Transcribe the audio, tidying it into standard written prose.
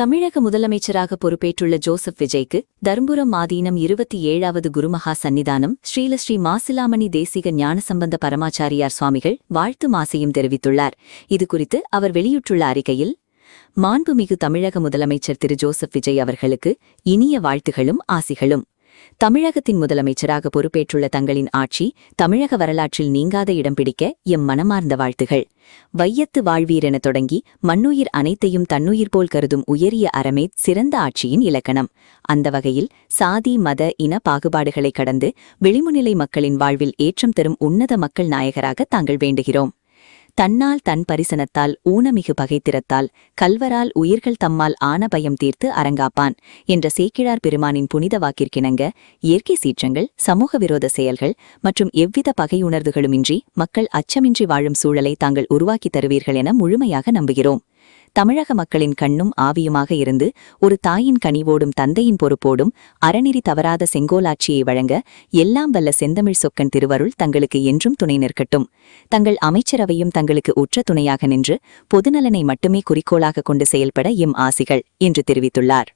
தமிழக முதலமைச்சராக பொறுப்பேற்றுள்ள ஜோசப் விஜய்க்கு தருமபுரம் ஆதீனம் 27வது குருமகா சந்நிதானம் ஸ்ரீலஸ்ரீ மாசிலாமணி தேசிக ஞானசம்பந்த பரமாச்சாரியார் சுவாமிகள் வாழ்த்து மாசையும் தெரிவித்துள்ளார். இதுகுறித்து அவர் வெளியிட்டுள்ள அறிக்கையில், மாண்புமிகு தமிழக முதலமைச்சர் திரு ஜோசப் விஜய் அவர்களுக்கு இனிய வாழ்த்துகளும் ஆசிகளும். தமிழகத்தின் முதலமைச்சராக பொறுப்பேற்றுள்ள தங்களின் ஆட்சி தமிழக வரலாற்றில் நீங்காத இடம் பிடிக்க எம் மனமார்ந்த வாழ்த்துகள். வையத்து வாழ்வீரென தொடங்கி மண்ணுயிர் அனைத்தையும் தன்னுயிர் போல் கருதும் உயரிய அறமே சிறந்த ஆட்சியின் இலக்கணம். அந்த வகையில் சாதி மத இன பாகுபாடுகளை கடந்து வெளிமுநிலை மக்களின் வாழ்வில் ஏற்றம் தரும் உன்னத மக்கள் நாயகராக தாங்கள் வேண்டுகிறோம். தன்னால் தன் பரிசனத்தால் ஊனமிகு பகைத்திறத்தால் கல்வரால் உயிர்கள் தம்மால் ஆன பயம் தீர்த்து அரங்காப்பான் என்ற சேக்கிழார் பெருமானின் புனித வாக்கிற்கிணங்க இயற்கை சீற்றங்கள், சமூக விரோத செயல்கள் மற்றும் எவ்வித பகையுணர்வுகளுமின்றி மக்கள் அச்சமின்றி வாழும் சூழலை தாங்கள் உருவாக்கித் தருவீர்கள் என முழுமையாக நம்புகிறோம். தமிழக மக்களின் கண்ணும் ஆவியுமாக இருந்து ஒரு தாயின் கனிவோடும் தந்தையின் பொறுப்போடும் அறநெறி தவறாத செங்கோலாட்சியை வழங்க எல்லாம் வல்ல செந்தமிழ் சொக்கன் திருவருள் தங்களுக்கு என்றும் துணை நிற்கட்டும். தங்கள் அமைச்சரவையும் தங்களுக்கு உற்ற துணையாக நின்று பொதுநலனை மட்டுமே குறிக்கோளாக கொண்டு செயல்பட எம் ஆசிகள் என்று தெரிவித்துள்ளார்.